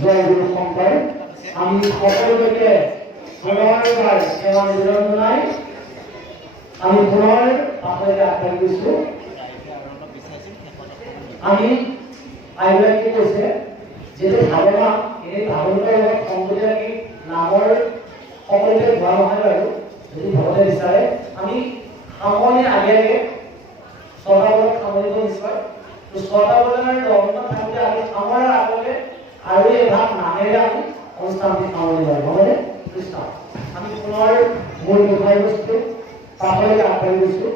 জয় গুৰু শঙ্কৰ। আমি সকলকে পুনৰবাৰ সেৱা নিবেদন জনাই আমি পুনৰ আপোনালোকে আগবাঢ়ি গৈছো। আমি আইগৰাকীয়ে কৈছে যিটো ভাৱনা এই ভাৱনাৰ লগত সংগতি ৰাখি নামৰ সকলোকে ধোৱা নহয় বাৰু, যদি ভগতে বিচাৰে আমি সামৰণি আগে আগে ছটা বজাত সামৰিব নিশ্চয়। তো ছটা বজাৰ লগ্ন থাকোঁতে আমি সামৰাৰ আগতে আৰু এভাগ নামেৰে আমি অনুষ্ঠানটি সামৰণি মাৰিম, নহয়নে? কৃষ্ণ। আমি পুনৰ মূল বিষয়বস্তু পাঠলৈ আগবাঢ়ি গৈছো।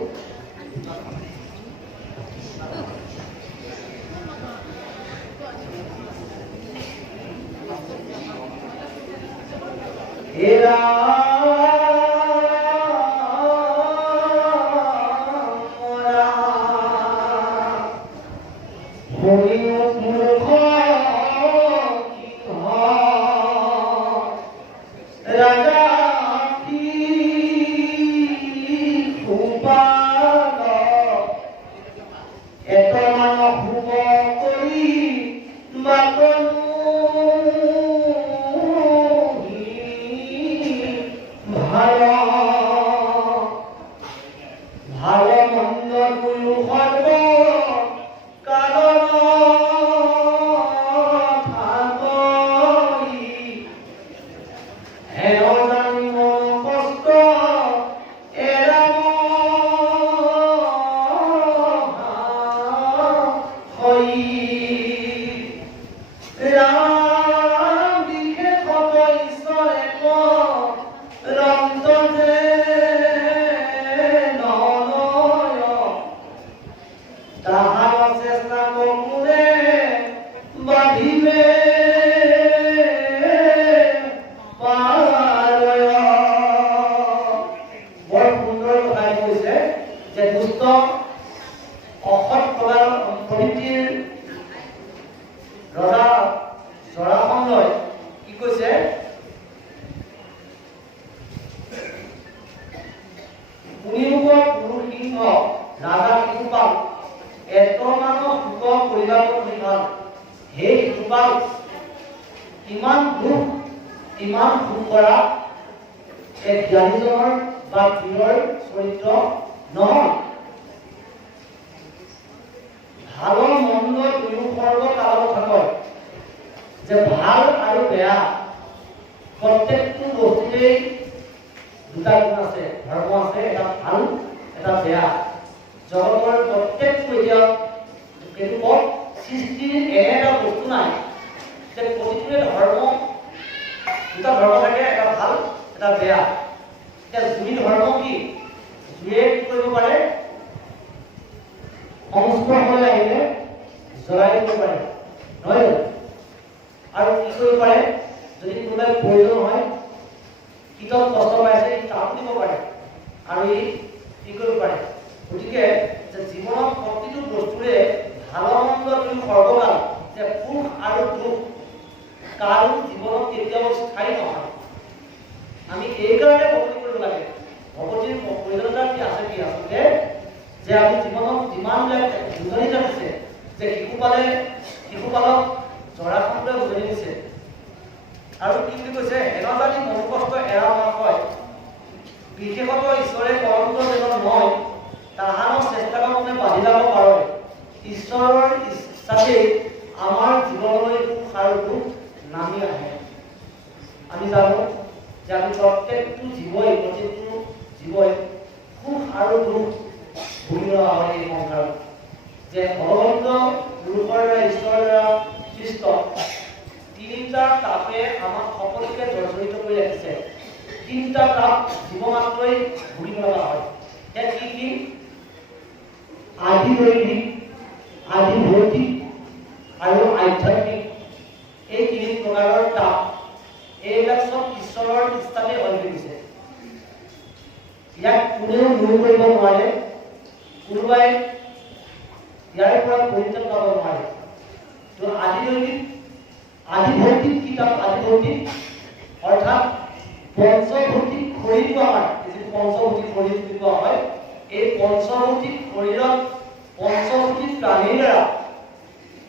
পঞ্চভূতিক প্ৰাণীৰ দ্বাৰা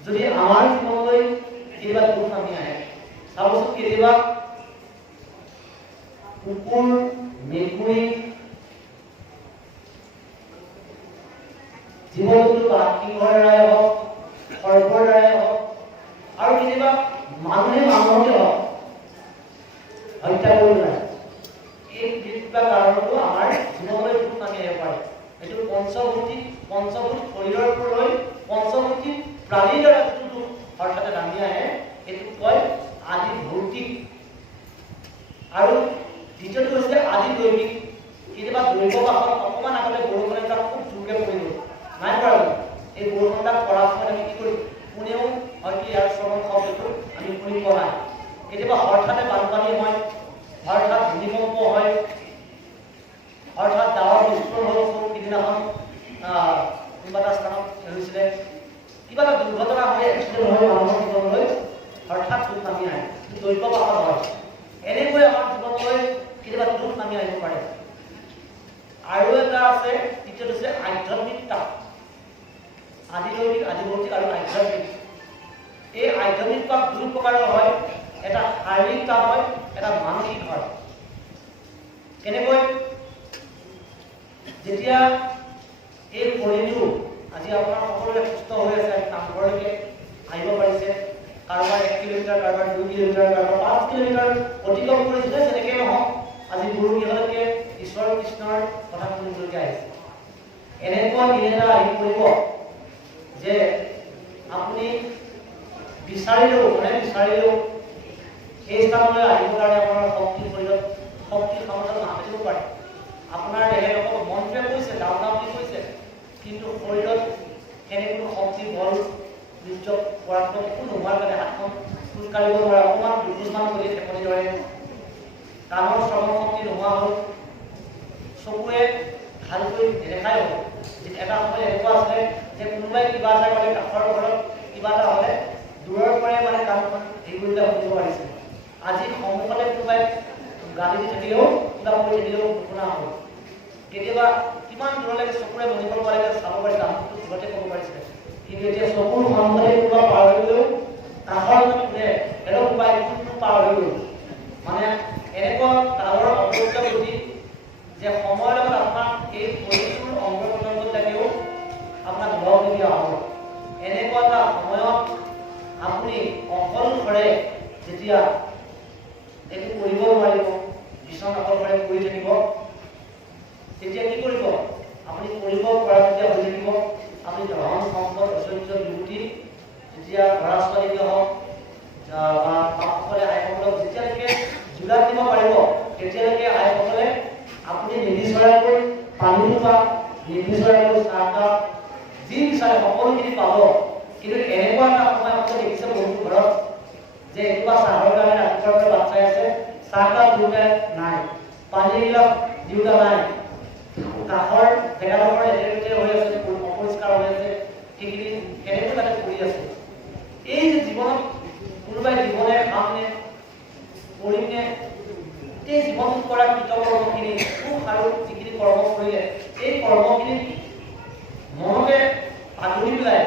যদি আমাৰ জীৱনলৈ কেতিয়াবা দুখ নামি আহে কেতিয়াবা কুকুৰ মেকুৰী জীৱ-জন্তু বা সিংহৰ দ্বাৰাই হওক সৰ্পৰ দ্বাৰাই হওক আৰু কেতিয়াবা মানুহে মানুহকে হওক হত্যা কৰিব নোৱাৰে। এই কিবা কাৰণতো আমাৰ জীৱনলৈ দুখ নামি আহিব পাৰে। এইটো পঞ্চভূত শৰীৰৰ পৰা পঞ্চভূতিক প্ৰাণীৰ দ্বাৰা যিটো দুখ হঠাতে নামি আহে এইটোক কয় আদি ভৌতিক। আৰু দ্বিতীয়টো হৈছে আদি দৈবিক। কেতিয়াবা দৈব বাসত অকণমান আগতে বৰষুণ এটা খুব জোৰকে পৰিব নাই পৰা এই বৰষুণটা পৰাৰ সময়ত আমি কি কৰিম কোনেও হয়তো ইয়াৰ শ্ৰৱণ শব্দটো আমি শুনি পোৱা নাই। কেতিয়াবা হঠাতে বানপানী হয়, হঠাৎ ভূমিকম্প হয়, হঠাৎ ডাৱৰ বিস্ফোৰণ হ'ল। সিদিনাখন কোনোবা এটা স্থানত হৈছিলে কিবা এটা দুৰ্ঘটনা হৈ এক্সিডেণ্ট হৈ মানুহৰ জীৱনলৈ হঠাৎ দুখ নামি আহে। দৈব বাসত হয়। এনেকৈ আমাৰ জীৱনলৈ কেতিয়াবা দুখ নামি আহিব পাৰে। আৰু এটা আছে তৃতীয়টো হৈছে আধ্যাত্মিক তাপ। আদিদৈবিক আদিভৌতিক আৰু আধ্যাত্মিক। এই আধ্যাত্মিক তাপ দুই প্ৰকাৰৰ হয়। এটা শাৰীৰিক তাপ হয়, এটা মানসিক হয়। কেনেকৈ যেতিয়া এই শৰীৰটো আজি আপোনাৰ সকলোৰে সুস্থ হৈ আছে, নামঘৰলৈকে আহিব পাৰিছে, কাৰোবাৰ 1 কিলোমিটাৰ, কাৰোবাৰ 2 কিলোমিটাৰ, কাৰোবাৰ 5 কিলোমিটাৰ অতিক্ৰম কৰিছে, যেনেকৈ নহওক আজি গুৰুগৃহলৈকে ঈশ্বৰ কৃষ্ণৰ কথা শুনিবলৈকে আহিছে। এনেকুৱা দিন এটা আহি পৰিব যে আপুনি বিচাৰিলেও এই স্থানলৈ আহিবৰ কাৰণে আপোনাৰ শক্তি শৰীৰত শক্তি সামৰ্থ্য নাথাকিব পাৰে। আপোনাৰ দেহে অকল মনটোৱে কৈছে যাওঁ বুলি কৈছে, কিন্তু শৰীৰত সেনে কোনো শক্তি বল বীৰ্য পৰাক্ৰম একো নোহোৱাৰ কাৰণে হাতখন খোজ কাঢ়িব নোৱাৰে, অকণমান দুখোজমান কৰি ঠেকনি ধৰে, কাণৰ শ্ৰৱণ শক্তি নোহোৱা হ'ল, চকুৱে ভালকৈ নেদেখাই হ'ল। এটা সময় এনেকুৱা আছিলে যে কোনোবাই কিবা এটা ক'লে কাষৰ ঘৰত কিবা এটা হ'লে দূৰৰ পৰাই মানে কাণখন হেৰি কৰিলে শুনিব পাৰিছে। আজি সন্মুখতে কোনোবাই গালি দি থাকিলেও কিবা কৰি থাকিলেও শুনা হ'ল। কেতিয়াবা কিমান দূৰলৈকে চকুৰে মনিব পাৰিলে চাব পাৰিছে, আমুকটো দূৰতে ক'ব পাৰিছে, কিন্তু এতিয়া চকুৰ সন্মুখতে কোনোবা পাৰ হৈ গ'লেও কাষৰ শুনে হেৰক পাই কোনটো পাৰ হৈ গ'ল। মানে এনেকুৱা কালৰ অপৰিত গতি যে সময়ৰ লগত আপোনাৰ এই শৰীৰটোৰ অংগ প্ৰত্যংগবিলাকেও আপোনাক লগ নিদিয়া হ'ব। এনেকুৱা এটা সময়ত আপুনি অকলশৰে যেতিয়া একো কৰিব নোৱাৰিব, বিচনাত অকলশৰে পৰি থাকিব, তেতিয়া কি কৰিব? আপুনি কৰিব পৰা যেতিয়া হৈ থাকিব, আপুনি ধন সম্পদ ঐশ্বৰ্য বিভূতি যেতিয়া ল'ৰা ছোৱালীকে হওক বা বাপসকলে আইসকলক যেতিয়ালৈকে যোগান দিব পাৰিব, তেতিয়ালৈকে আইসকলে আপুনি নিবিচৰাকৈ পানীটো বা নিবিচৰাকৈ চাহকাপ যি বিচাৰে সকলোখিনি পাব। কিন্তু এনেকুৱা এটা সময় আপুনি দেখিছে বহুত ঘৰত যে কিবা চাহৰ কাৰণে ৰাতিপুৱাৰ পৰা বাট চাই আছে, চাহকাপ দিওঁতে নাই, পানী গিলাচ দিওঁতে নাই, কাষৰ জেগাডোখৰ একেলগে হৈ আছে, অপৰিষ্কাৰ হৈ আছে, সেইখিনি কেনেকৈ তাতে পৰি আছে। এই যে জীৱনত কোনোবাই জীৱনে খামনে কৰিমনে গোটেই জীৱনটোত কৰা কৃতকৰ্মখিনি সুখ আৰু যিখিনি কৰ্ম কৰিলে এই কৰ্মখিনি মনতে পাহৰি পেলাই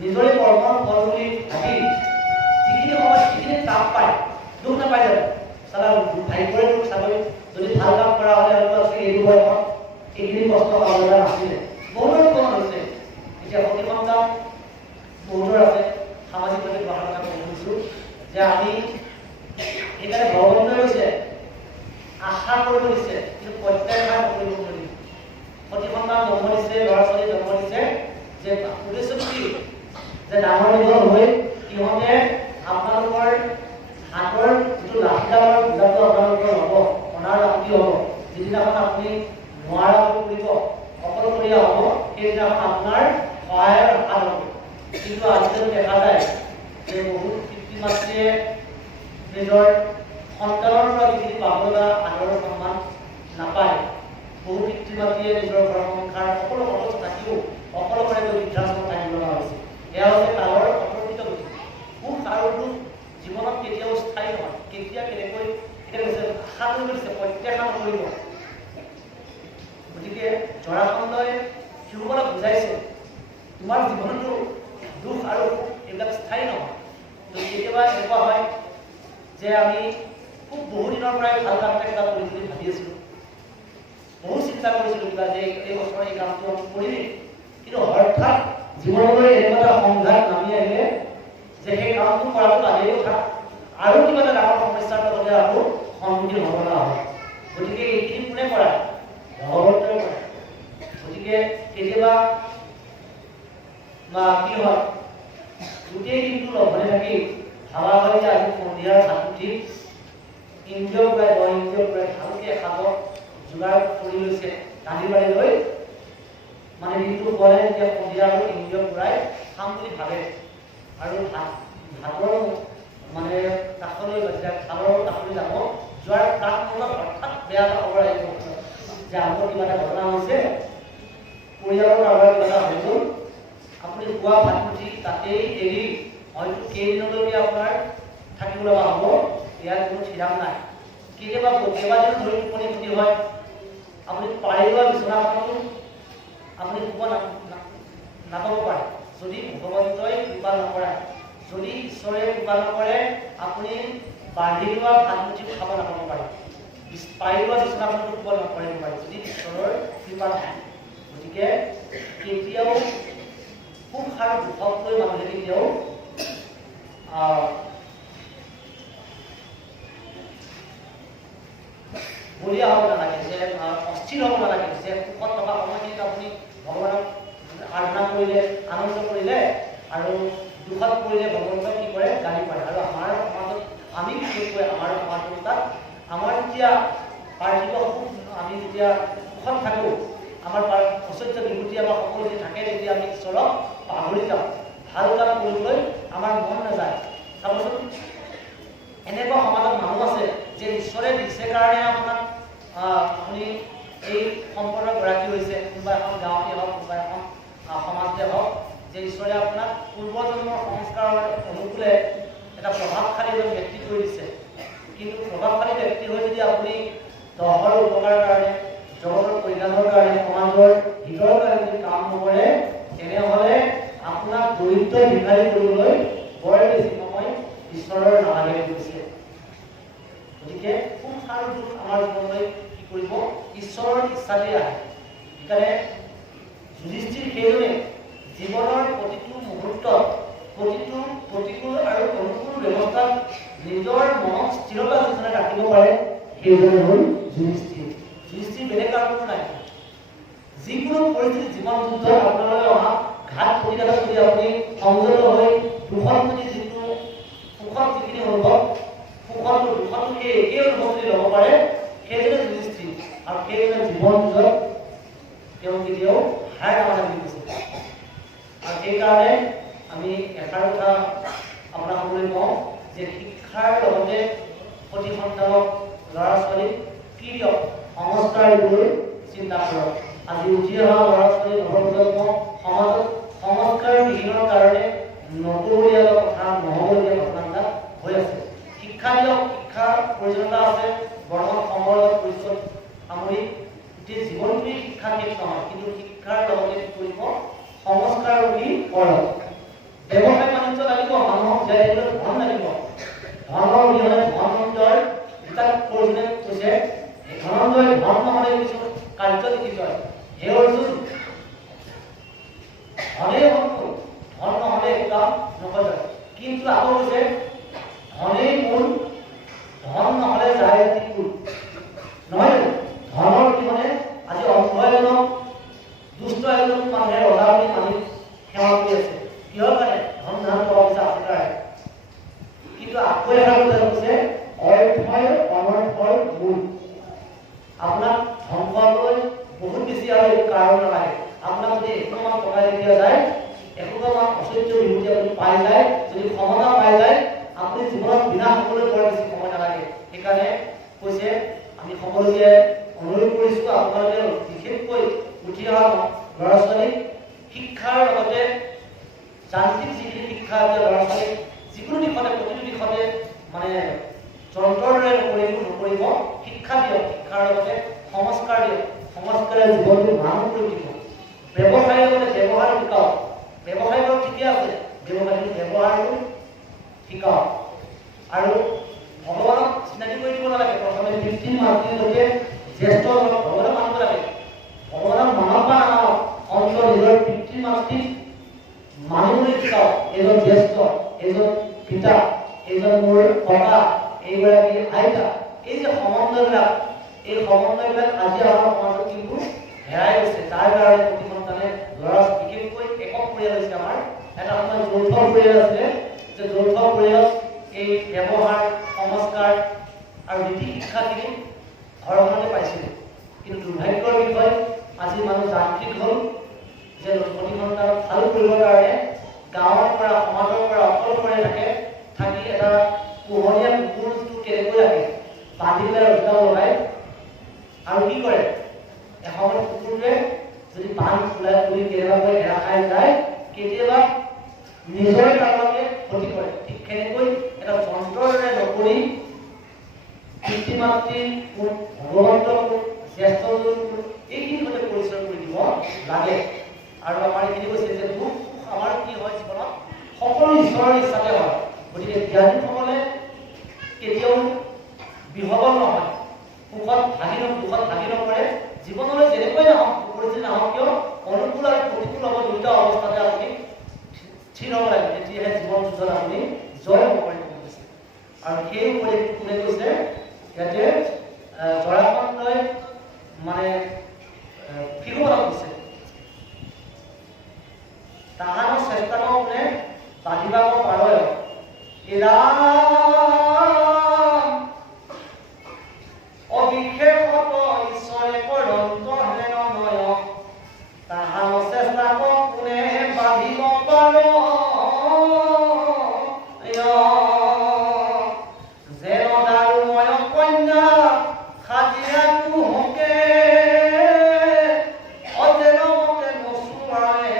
নিজৰে কৰ্মৰ ফল বুলি ভাবি যিখিনি সময়ত যিখিনি তাপ পায় দুখ নাপায় জানো? চালা ভাইপৰে দুখ চাগৈ যদি ভাল কাম কৰা হ'লে হয়তো আছে এইটো বয়সত এইখিনি কষ্ট পাব লগা নাছিলে। বহুতৰ জীৱন হৈছে এতিয়া সতি সন্তান বহুতৰ আছে। সামাজিকভাৱে কথা কথা কৈছোঁ যে আমি সেইকাৰণে ভগৱন্তই কৈছে আশা কৰিব দিছে, কিন্তু প্ৰত্যাশা কৰিব নোৱাৰি। সতি সন্তান জন্ম দিছে, ল'ৰা ছোৱালী জন্ম দিছে, যে উদ্দেশ্যটো কি? যে ডাঙৰ দীঘল হৈ সিহঁতে আপোনালোকৰ হাতৰ যিটো লাঠিডালৰ বুজাটো আপোনালোকৰ হ'ব, অনাৰ লাঠি হ'ব। যিদিনাখন আপুনি নোৱাৰা কৰিব, অকলশৰীয়া হ'ব, সেইদিনাখন আপোনাৰ সহায়ৰ হাত হ'ব। কিন্তু আজিকালি দেখা যায় যে বহুত পিতৃ মাতৃয়ে নিজৰ সন্তানৰ পৰা যিখিনি পাব লগা আদৰৰ সন্মান নাপায়। বহু পিতৃ মাতৃয়ে নিজৰ ঘৰ সংসাৰ সকলো খৰচ থাকিও অকলশৰে গৈ বৃদ্ধাশ্ৰমত থাকিব লগা হৈছে। এয়া হৈছে কালৰ অপৰিত গতি। সুখ আৰু দুখ জীৱনত কেতিয়াও স্থায়ী নহয়। কেতিয়া কেনেকৈ এতিয়া কৈছে আশা কৰিব দিছে, প্ৰত্যাশা নকৰিব। গতিকে জৰাসন্ধই শিশুসকলক বুজাইছে তোমাৰ জীৱনতো দুখ আৰু এইবিলাক স্থায়ী নহয়। কেতিয়াবা এনেকুৱা হয় যে আমি খুব বহু দিনৰ পৰাই ভাল কাম এটা কিবা কৰিম বুলি ভাবি আছিলোঁ, বহু চিন্তা কৰিছিলোঁ কিবা যে এই বছৰ এই কামটো আমি কৰিমেই, কিন্তু হঠাৎ জীৱনলৈ এনেকুৱা এটা সংঘাত নামি আহিলে যে সেই কামটো কৰাটো লাগেই কথা আৰু কিবা এটা ডাঙৰ সমস্যাৰ লগতে আকৌ সন্মুখীন হ'ব লগা হয়। গতিকে এইখিনি কোনে কৰা? ভগৱন্তই কৰে। গতিকে কেতিয়াবা কি হয়, গোটেই দিনটো লঘোণে থাকি ভাবা হয় যে আজি সন্ধিয়াৰ ভাত উঠি ইন্দ্ৰিয় প্ৰায় 10 ইন্দ্ৰিয় প্ৰায় ভালকে খাব যোগাৰ কৰি লৈছে, ৰান্ধি বাঢ়ি লৈ মানে দিনটো পৰে যে সন্ধিয়া আৰু ইন্দ্ৰিয় পুৰাই খাম বুলি ভাবে আৰু ভাতৰ মানে কাষলৈ খালৰ কাষলৈ যাব যোৱাৰ প্ৰাক মুহূৰ্তত হঠাৎ বেয়া এটা খবৰ আহিব যে আমাৰ কিবা এটা ঘটনা হৈছে, পৰিয়ালৰ কাৰোবাৰ কিবা এটা হৈ গ'ল, আপুনি পুৱা ভাত উঠি তাতেই এৰি হয়তো কেইদিনলৈকে আপোনাৰ থাকিব লগা হ'ব, ইয়াৰ কোনো ঠিৰাং নাই। কেতিয়াবা কেইবাদিনো ধৰি টোপনি ক্ষতি হয়, আপুনি পাৰি লোৱা বিচনাখনতো আপুনি শুব নাপাব পাৰে যদি ভগৱন্তই কৃপা নকৰে, যদি ঈশ্বৰে কৃপা নকৰে আপুনি বাঢ়ি লোৱা ভাত মুঠি খাব নাপাব পাৰে, পাৰি লোৱা বিচনাখনতো শুব নপাৰিব পাৰে যদি ঈশ্বৰৰ কৃপা নহয়। গতিকে কেতিয়াও সুখ আৰু দুখক লৈ মানুহে কেতিয়াও বলিয়া হ'ব নালাগে, যে অস্থিৰ হ'ব নালাগে, যে সুখত থকা সময়খিনিত আপুনি ভগৱানক আৰাধনা কৰিলে, আনন্দ কৰিলে আৰু দুখত পৰিলে ভগৱন্তক কি কৰে? গালি পাৰে। আৰু আমাৰ সমাজত আমি বিশেষকৈ আমাৰ সমাজত তাত আমাৰ যেতিয়া পাৰ্থিৱ সুখ, আমি যেতিয়া সুখত থাকোঁ, আমাৰ ঐশ্বৰ্য বিভূতি আমাৰ সকলোখিনি থাকে, তেতিয়া আমি ঈশ্বৰক পাহৰি যাওঁ, ভাল কাম কৰিবলৈ আমাৰ মন নাযায়। চাবচোন এনেকুৱা সমাজত মানুহ আছে যে ঈশ্বৰে দিছে কাৰণে আপোনাক আপুনি এই সম্পদৰ গৰাকী হৈছে, কোনোবা এখন গাঁৱতে হওক, কোনোবা এখন সমাজতে হওক, যে ঈশ্বৰে আপোনাক পূৰ্বজন্মৰ সংস্কাৰৰ অনুকূলে এটা প্ৰভাৱশালী এজন ব্যক্তি কৰি দিছে। কিন্তু প্ৰভাৱশালী ব্যক্তি হৈ যদি আপুনি দহৰ উপকাৰৰ কাৰণে, জগতৰ কল্যাণৰ কাৰণে, সমাজৰ হিতৰ কাৰণে যদি কাম নকৰে, তেনেহ'লে আপোনাক দৰিদ্ৰ ভিক্ষাৰী কৰিবলৈ বৰ বেছি সময় ঈশ্বৰৰ নালাগে গৈছে। গতিকে সুখ আৰু দুখ আমাৰ জীৱনলৈ কি কৰিব? ঈশ্বৰৰ ইচ্ছাতে আহে। সেইকাৰণে যুধিষ্ঠিৰ সেইজনে জীৱনৰ প্ৰতিটো মুহূৰ্তত প্ৰতিটো প্ৰতিকূল আৰু অনুকূল ব্যৱস্থাত নিজৰ মনক স্থিৰতা যিজনে ৰাখিব পাৰে সেইজনে হ'ল যুধিষ্ঠিৰ। যুধিষ্ঠিৰ বেলেগ কাৰণো নাই, যিকোনো পৰিস্থিতি জীৱন যুদ্ধত আপোনালৈ অহা ঘাট প্ৰতিঘাতত যদি আপুনি সংযত হৈ দুখত যদি যিটো সুখত যিখিনি অনুভৱ, সুখত দুখত সেই একেই অনুভৱ যদি ল'ব পাৰে সেইজনে যুধিষ্ঠিৰ। আৰু সেইজনে জীৱন যুদ্ধত তেওঁ কেতিয়াও হাৰ নামানে বুলি কৈছে। আৰু সেইকাৰণে আমি এষাৰ কথা আপোনাক সকলোৱে কওঁ যে শিক্ষাৰ লগতে প্ৰতি সন্তানক ল'ৰা ছোৱালীক কি দিয়ক? সংস্কাৰ দিবলৈ চিন্তা কৰক। আজি উঠি অহা ল'ৰা ছোৱালী নৱপ্ৰজন্ম সমাজত সংস্কাৰ বিহীনৰ কাৰণে নকবলগীয়া কথা, নহবলগীয়া ঘটনাবিলাক হৈ আছে। শিক্ষা দিয়ক, শিক্ষাৰ প্ৰয়োজনীয়তা আছে। বৰ্তমান সময়ত পৰিচয় সামৰি গোটেই জীৱনটোৱেই শিক্ষা শেষ নহয়, কিন্তু শিক্ষাৰ লগতে কি কৰিব? সংস্কাৰ বুলি কৰক। ব্যৱসায় বাণিজ্য লাগিব, মানুহক জীয়াই থাকিবলৈ ধন লাগিব। ধনৰ অবিহনে ধনঞ্জয় গীতাত অৰ্জুনে কৈছে, ধনঞ্জয় ধন নহ'লে কিছু কাৰ্য নিবিজয়। হে অৰ্জুন, ধনেই বন্ধু, ধন নহ'লে একো কাম নকৰে। কিন্তু আকৌ কৈছে ধনেই মূল, ধন নহ'লে যায় ৰাতি কুল। নহয় ধনৰ অবিহনে আজি অন্ধ এজনক, দুষ্ট এজনক মানুহে ৰজা বুলি মানি সেৱা কৰি আছে। কিহৰ কাৰণে? ধন ধান টকা পইচা আছে কাৰণে। কিন্তু আকৌ এষাৰ কথা কৈছে, অৰ্থই অনৰ্থৰ মূল। আপোনাক ধ্বংস কৰিবলৈ বহুত বেছি আৰু একো কাৰণ নালাগে। আপোনাক যদি এশমান টকা দিয়া যায়, এশমান ঐশ্বৰ্য বিভূতি আপুনি পাই যায়, যদি ক্ষমতা পাই যায়, আপুনি জীৱনত বিনাশ হ'বলৈ বৰ বেছি সময় নালাগে। সেইকাৰণে কৈছে, আমি সকলোকে অনুৰোধ কৰিছোঁ, আপোনালোকে বিশেষকৈ উঠি অহা ল'ৰা ছোৱালীক শিক্ষাৰ লগতে যান্ত্ৰিক যিখিনি শিক্ষা আছে, ল'ৰা ছোৱালীক যিকোনো দিশতে প্ৰতিটো দিশতে মানে যন্ত্ৰৰ দৰে নকৰিব, শিক্ষা দিয়ক। শিক্ষাৰ লগতে সংস্কাৰ দিয়ক। সংস্কাৰে জীৱনটো মান কৰি দিব। ব্যৱসায়ৰ লগতে ব্যৱহাৰ শিকাওক। ব্যৱসায়বোৰ ঠিকে আছে, ব্যৱসায়টো ব্যৱহাৰটো শিকাওক। আৰু ভগৱানক চিনাকি কৰি দিব নালাগে প্ৰথমে পিতৃ মাতৃৰ সৈতে জ্যেষ্ঠ ভগৱানক মানিব লাগে ভগৱানক মানব বা নামানক অন্তৰ নিজৰ পিতৃ মাতৃক মানিবলৈ শিকাওক এজন জ্যেষ্ঠ এজন পিতা এজন মোৰ ককা এইগৰাকী আইতা এই যে সমন্বয়বিলাক এই সমন্বয়বিলাক আজি আমাৰ সমাজত কিন্তু হেৰাই গৈছে তাৰ কাৰণে প্ৰতি সন্তানে ল'ৰা বিশেষকৈ একক পৰিয়াল হৈছে আমাৰ এটা সময় যৌথ পৰিয়াল আছিলে যে যৌথ পৰিয়াল এই ব্যৱহাৰ সংস্কাৰ আৰু নীতি শিক্ষাখিনি ঘৰখনতে পাইছিলে কিন্তু দুৰ্ভাগ্যৰ বিষয় আজি মানুহ যান্ত্ৰিক হ'ল যে প্ৰতি সন্তানক ভাল কৰিবৰ কাৰণে গাঁৱৰ পৰা সমাজৰ পৰা অকলশৰে থাকি এটা পোহনীয়া কুকুৰটো কেনেকৈ ৰাখে বান্ধি পেলাই ৰখা লগাই আৰু কি কৰে এসময়ত কুকুৰটোৱে যদি বান্ধ খোলাই খুলি কেনেবাকৈ এৰা খাই যায় কেতিয়াবা নিজৰে কাৰণতে ক্ষতি কৰে ঠিক সেনেকৈ এটা যন্ত্ৰৰে নকৰি পিতৃ মাতৃ ভগৱন্ত জ্যেষ্ঠজন এইখিনি সৈতে পৰিচয় কৰি দিব লাগে আৰু আমাৰ এইখিনি কৈছে যে দুখ আমাৰ কি হয় জীৱনত সকলো ঈশ্বৰৰ ইচ্ছাতে হয় গতিকে জ্ঞানীসকলে কেতিয়াও বিহবল নহয় দুখত ভাগি নপৰে জীৱনলৈ যেনেকৈ নাহক পৰিস্থিতি নাহক কিয় অনুকূল আৰু প্ৰতিকূল হ'ব দুয়োটা অৱস্থাতে আপুনি স্থিৰ হ'ব লাগে তেতিয়াহে জীৱন যুঁজত আপুনি জয় হ'ব পাৰিব কৈছে আৰু সেই উপদেশটো কোনে কৈছে ইয়াতে জৰাসন্ধই মানে শিশুপালক দিছে তাহানো চেষ্টা কৰোঁতে বান্ধিবাব পাৰয় অবিশেষত ঈশ্বৰে কৰন্ত হেন নয় তাহানো চেষ্টা কোনে বান্ধিব পাৰ যেন দাৰুময় কন্যা সাজিয়াটো হকে অজেনমতে নচুৱাৰে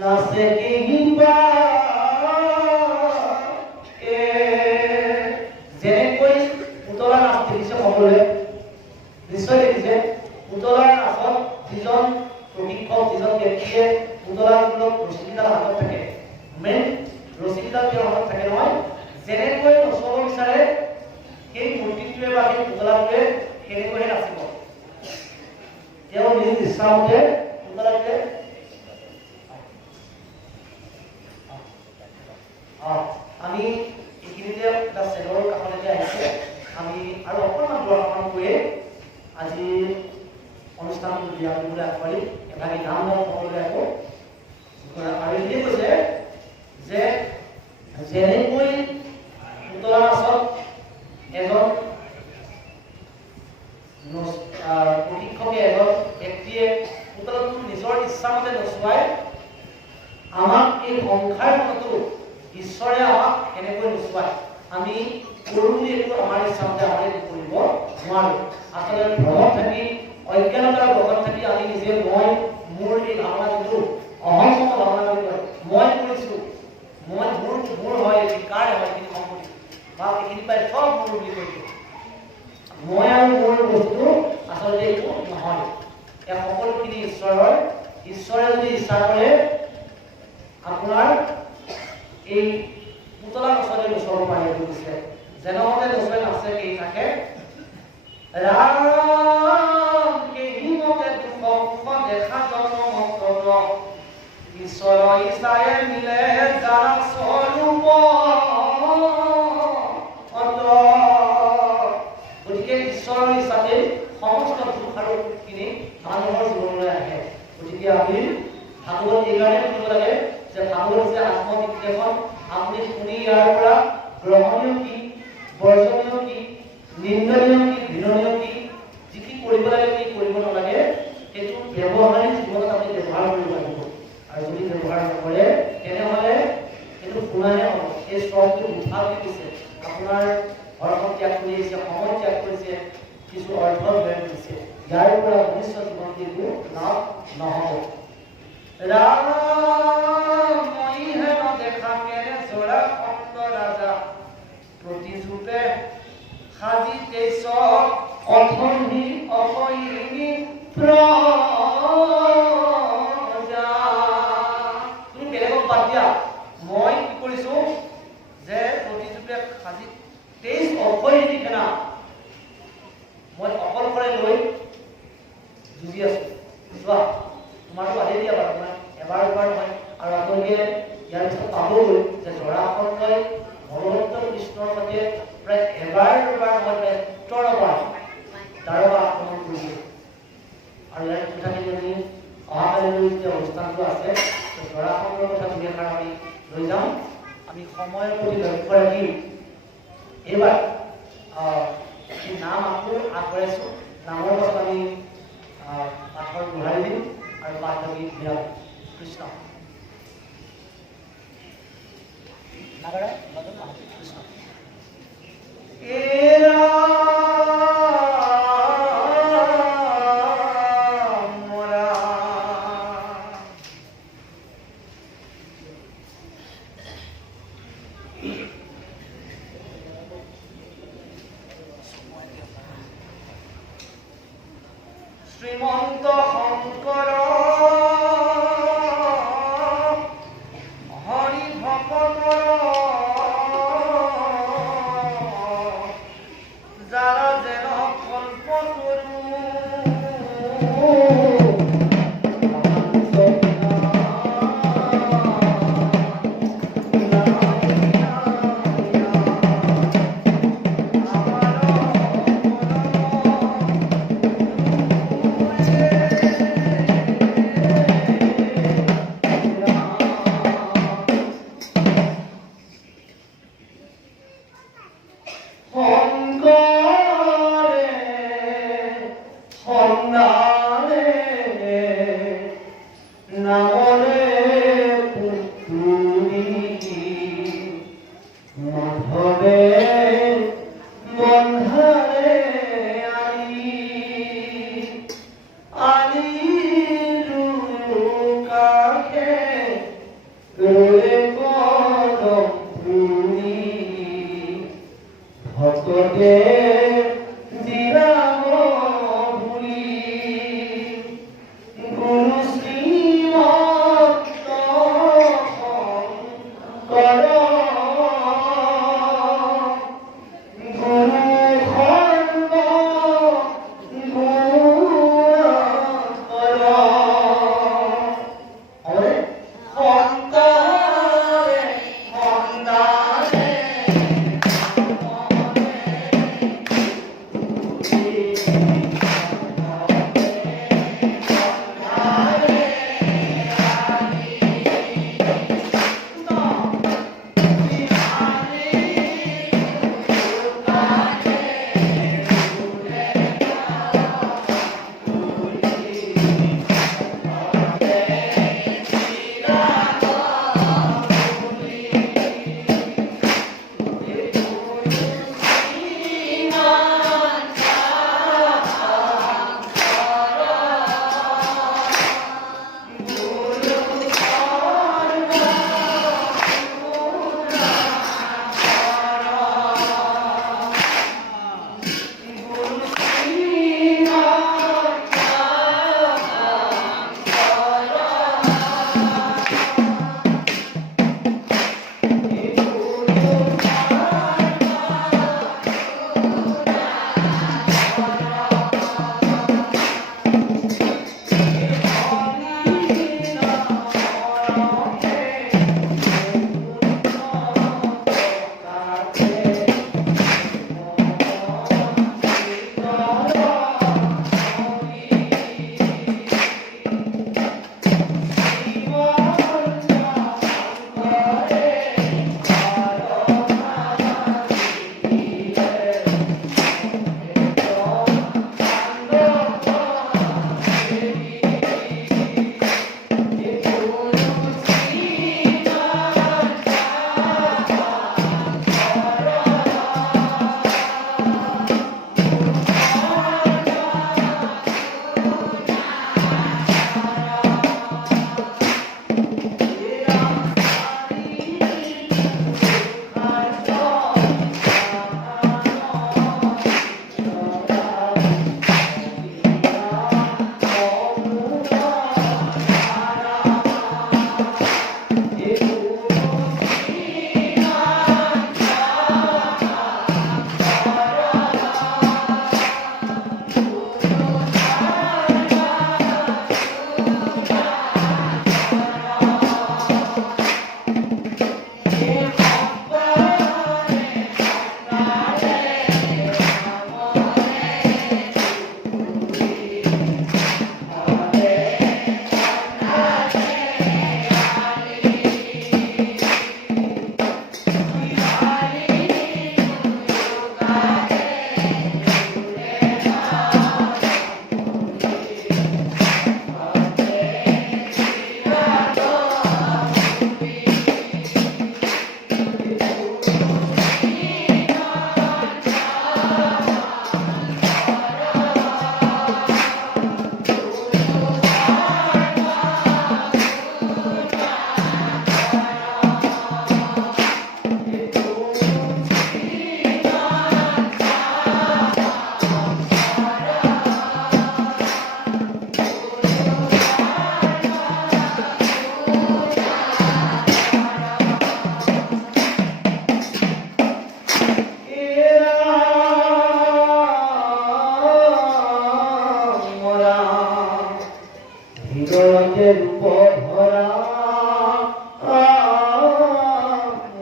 নাচে কিবা যেনেকৈ পুতলা নাচ দেখিছে সকলোৱে নিশ্চয় দেখিছে পুতলাৰ নাচত যিজন প্ৰশিক্ষক যিজন ব্যক্তিয়ে পুতলাটোক ৰছীডাল হাতত থাকে মেইন ৰছীডাল তেওঁৰ হাতত থাকে নহয় যেনেকৈ নচব বিচাৰে সেই মূৰ্তিটোৱে বা সেই পুতলাটোৱে সেনেকৈহে নাচিব তেওঁ নিজ ইচ্ছামতে পুতলাটোৱে আমি এইখিনিতে এটা চেলৰ কাষলৈকে আহিছে আমি আৰু অকণমান দূৰক্ষণ কৰি আজি অনুষ্ঠানটো বিয়া কৰিবলৈ আগবাঢ়ি এভাগি গান গান সকলোৱে আকৌ আৰু এইখিনিয়ে কৈছে যে যেনেকৈ পুতলা নাচত এজন প্ৰশিক্ষকে এজন ব্যক্তিয়ে পুতলাটো নিজৰ ইচ্ছামতে নচুৱাই আমাক এই সংসাৰখনতো ঈশ্বৰে আমাক এনেকৈ নচুৱায় আমি কৰোঁ বুলি এইটো আমাৰ ইচ্ছামতে আমি কৰিব নোৱাৰোঁ আচলতে ভ্ৰমত থাকি অজ্ঞানতাৰ বশত থাকি আমি নিজে মই মোৰ এই ভাৱনা যিটো অহংকাৰৰ ভাৱনা বুলি কয় মই কৰিছোঁ মই মোৰ হয় কাৰ হয় এইখিনি সম্পত্তি বা এইখিনি পাই চব মোৰ বুলি কৈছোঁ মই আৰু মোৰ বস্তু আচলতে এইটো নহয় এই সকলোখিনি ঈশ্বৰৰ ঈশ্বৰে যদি ইচ্ছা কৰে আপোনাৰ এই পুতলা নচলে নচলাব পাৰে বুলি কৈছে যেনমতে নচলে নাচে কেই থাকে ৰাম কেহিমতে দুখ দেখা জনমত ঈশ্বৰ ইচ্ছায়ে মিলে যাৰ স্বৰূপ গতিকে ঈশ্বৰৰ ইচ্ছাতে সমস্ত দুখ আৰু সুখখিনি মানুহৰ জীৱনলৈ আহে গতিকে আমি ভাগৱত এইকাৰণে শুনিব লাগে যে ভাগৱত যে আত্মবিশ্লেষণ আপুনি শুনি ইয়াৰ পৰা গ্ৰহণীয় কি বৰ্জনীয় কি নিন্দনীয় কি ঘৃণনীয় কি যি কি কৰিব লাগে কি কৰিব নালাগে সেইটো ব্যৱহাৰিক জীৱনত আপুনি ব্যৱহাৰ কৰিব লাগিব আৰু যদি ব্যৱহাৰ নকৰে তেনেহ'লে সেইটো শুনাহে হ'ব এই শ্ৰমটো উঠা বুলি কৈছে আপোনাৰ ঘৰখন ত্যাগ কৰি আহিছে সময় ত্যাগ কৰিছে কিছু অৰ্থ ব্যয় কৰিছে ইয়াৰ পৰা ভৱিষ্যত জীৱন কিন্তু লাভ নহ'ব ৰাম মই হেন দেখা কেনে জৰা সন্ত ৰাজা প্ৰতিযুপে সাজি তেইছ অথনি অপয়িনী প্ৰজা তুমি বেলেগক বাদ দিয়া মই কি কৰিছো যে প্ৰতিযুপে সাজি 23 অভয় নিখেনা মই অকলশৰে লৈ যুঁজি আছো চোৱা তোমাৰতো বাদেই দিয়া বাৰু মই এবাৰ নহয় আৰু আপোনালোকে ইয়াৰ পিছত পাবগৈ যে জৰাসন্ধই ভগৱন্ত কৃষ্ণৰ সৈতে প্ৰায় এবাৰ দুবাৰ মই 17 বাৰ দাৰবা আক্ৰমণ কৰিছিল আৰু ইয়াৰ কথাখিনি আমি অহাকালিলৈ যেতিয়া অনুষ্ঠানটো আছে জৰাসন্ধৰ কথা দুআষাৰ আমি লৈ যাম আমি সময়ৰ প্ৰতি লক্ষ্য ৰাখি এইবাৰ নাম আকৌ আগবঢ়াইছো নামৰ পাছত আমি পাঠৰ দোহাৰি দিম আৰু পাঠকি বিৰাম কৃষ্ণ নাগাৰা কৃষ্ণ শ্রীমন্ত শঙ্কর হরি ভকতর যারা যেন কল্প করু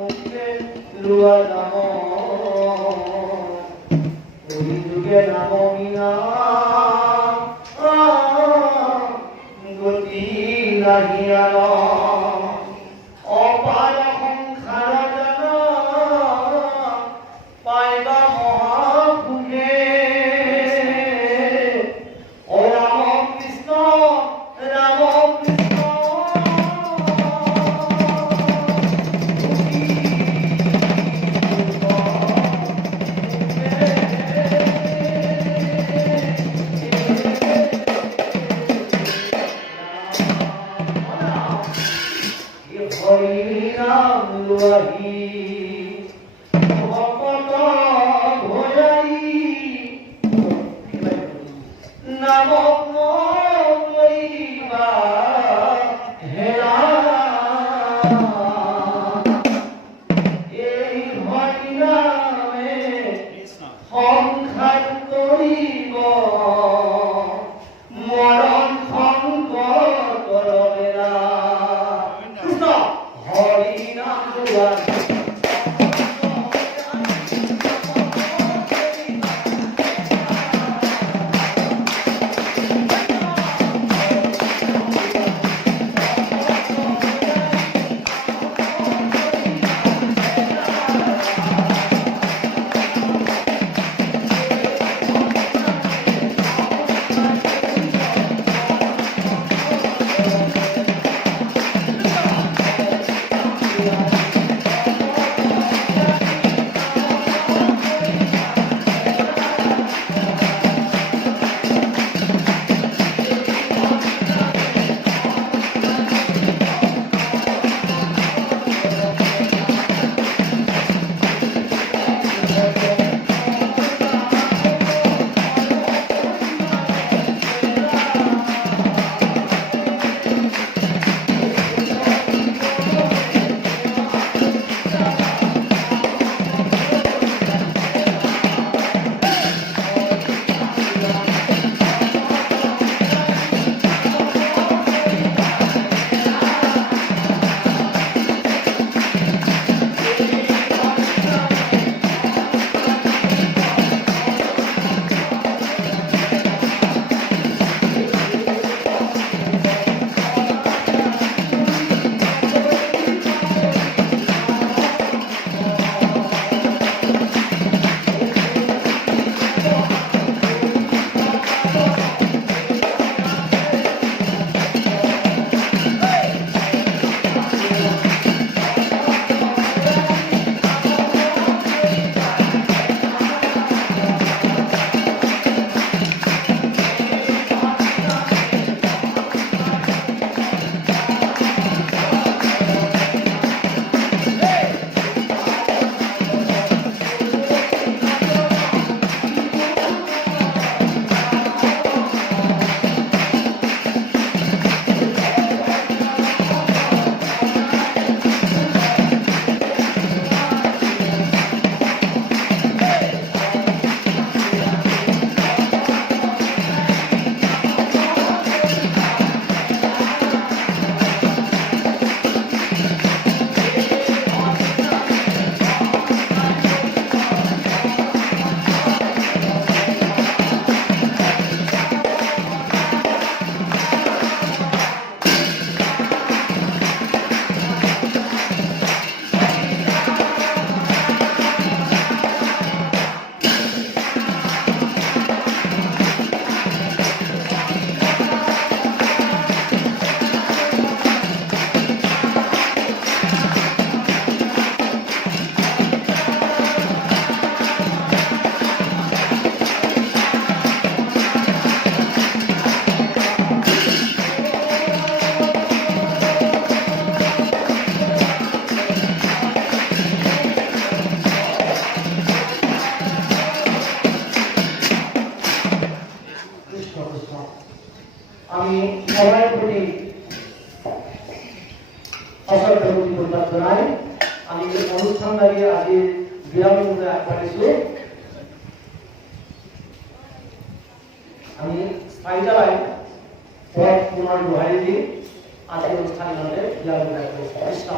মুখে লুয়া নাম ওই যুগে নাম মিনা গতি নাহিয়া অপার সংসার জানা পাইবা মহাভোগে ও রাম কৃষ্ণ রাম কৃষ্ণ হরি নাম লহি ভকত ভয়াই নাম লইবা হেরা এই হরি নামে সংসার কৰিব মৰণ সংকট ৰবেলা কৃষ্ণ হৰি নাম লোৱা আমি সবাই প্রতি অসংখ্য ধন্যবাদ জানাই। আমি অনুষ্ঠান দাঁড়িয়ে আজি বিরামের মধ্যে আগবাঢ়িছো। আমি স্থায়ীতাই পথ পুনৰ দোহাৰি দি আজি অনুষ্ঠান বিৰাম কৃষ্ণ।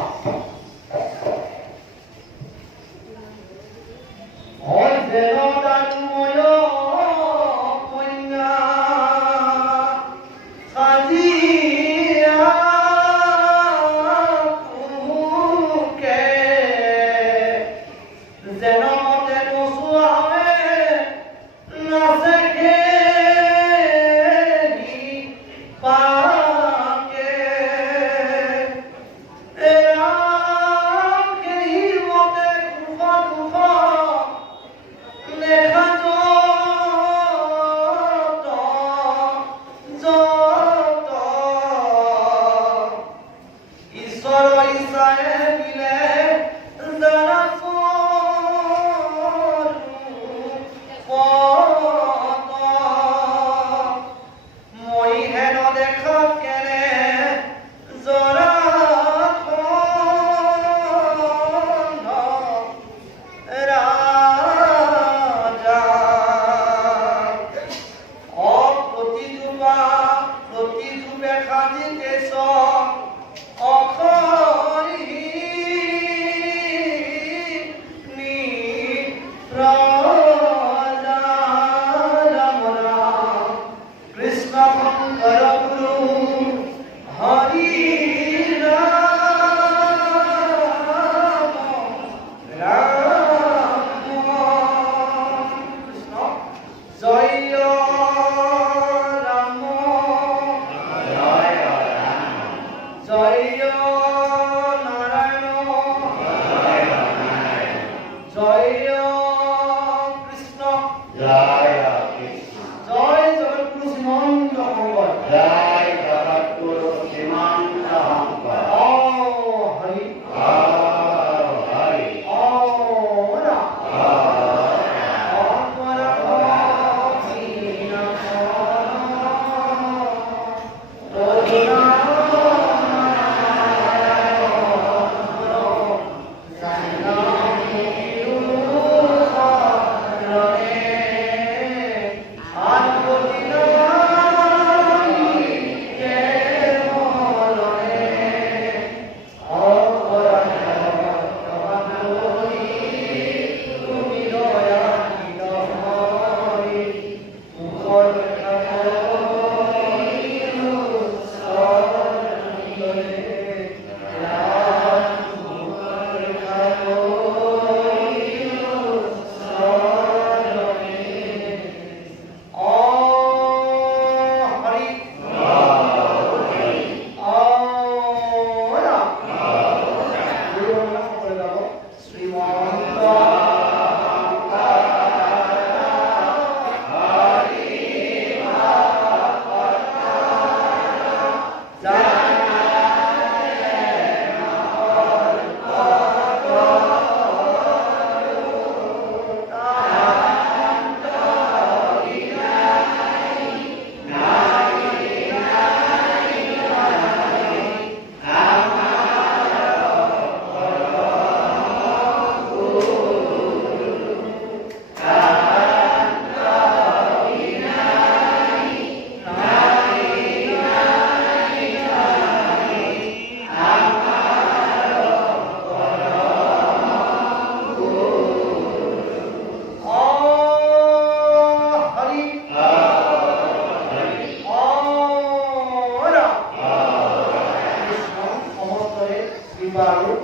Baru